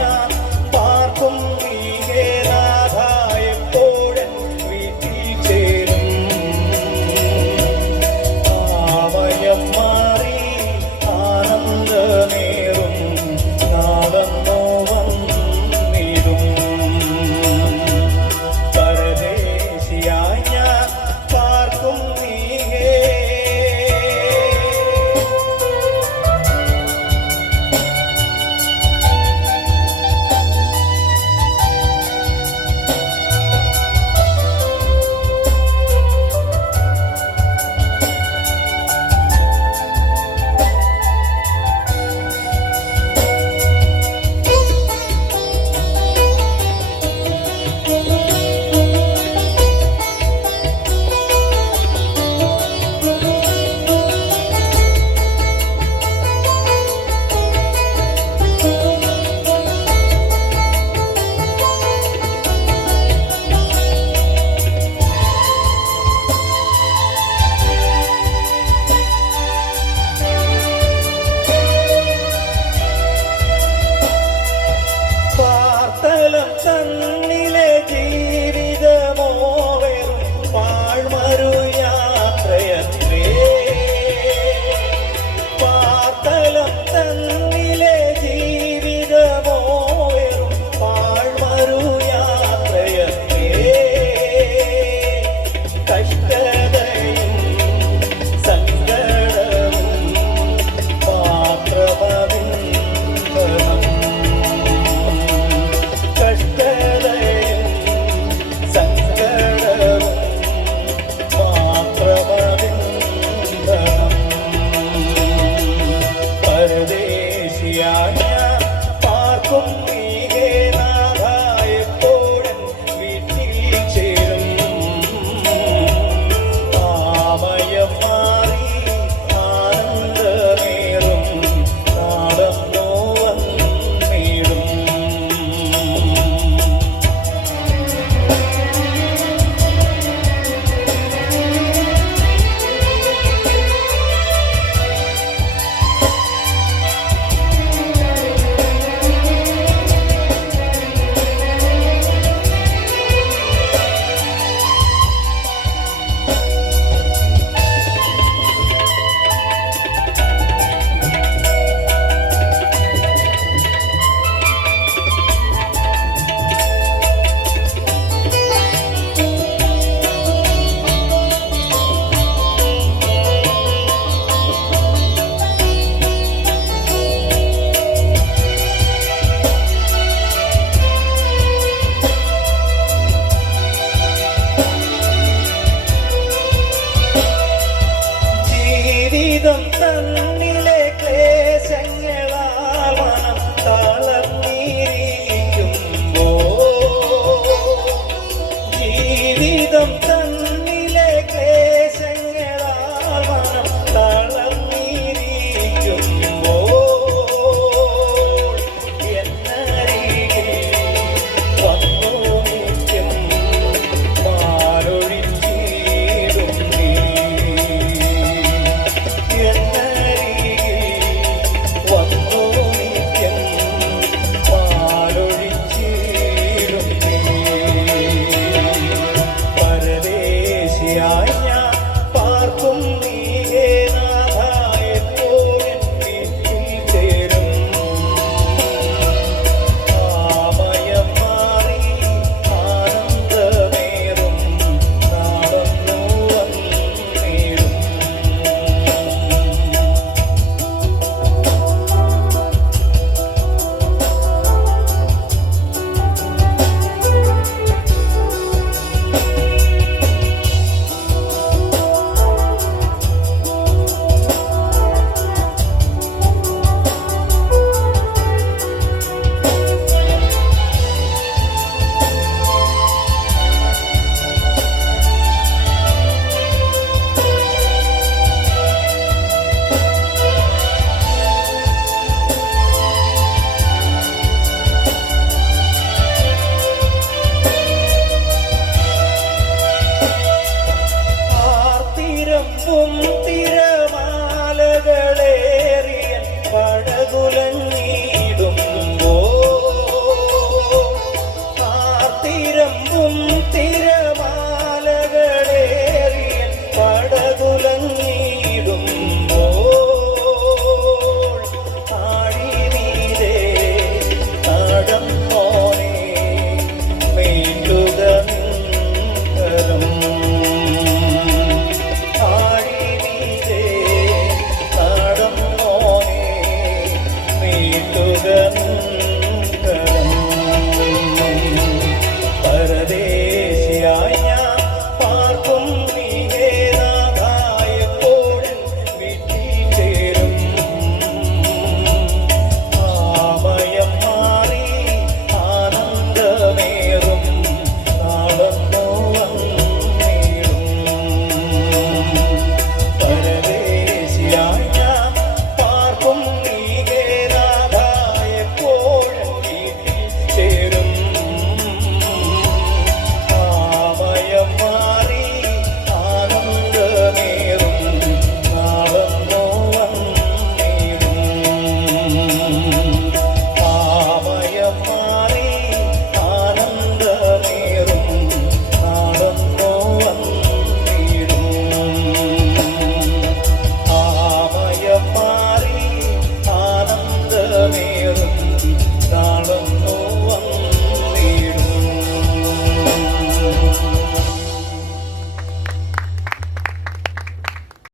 Yeah. பாடிய பார்க்கும்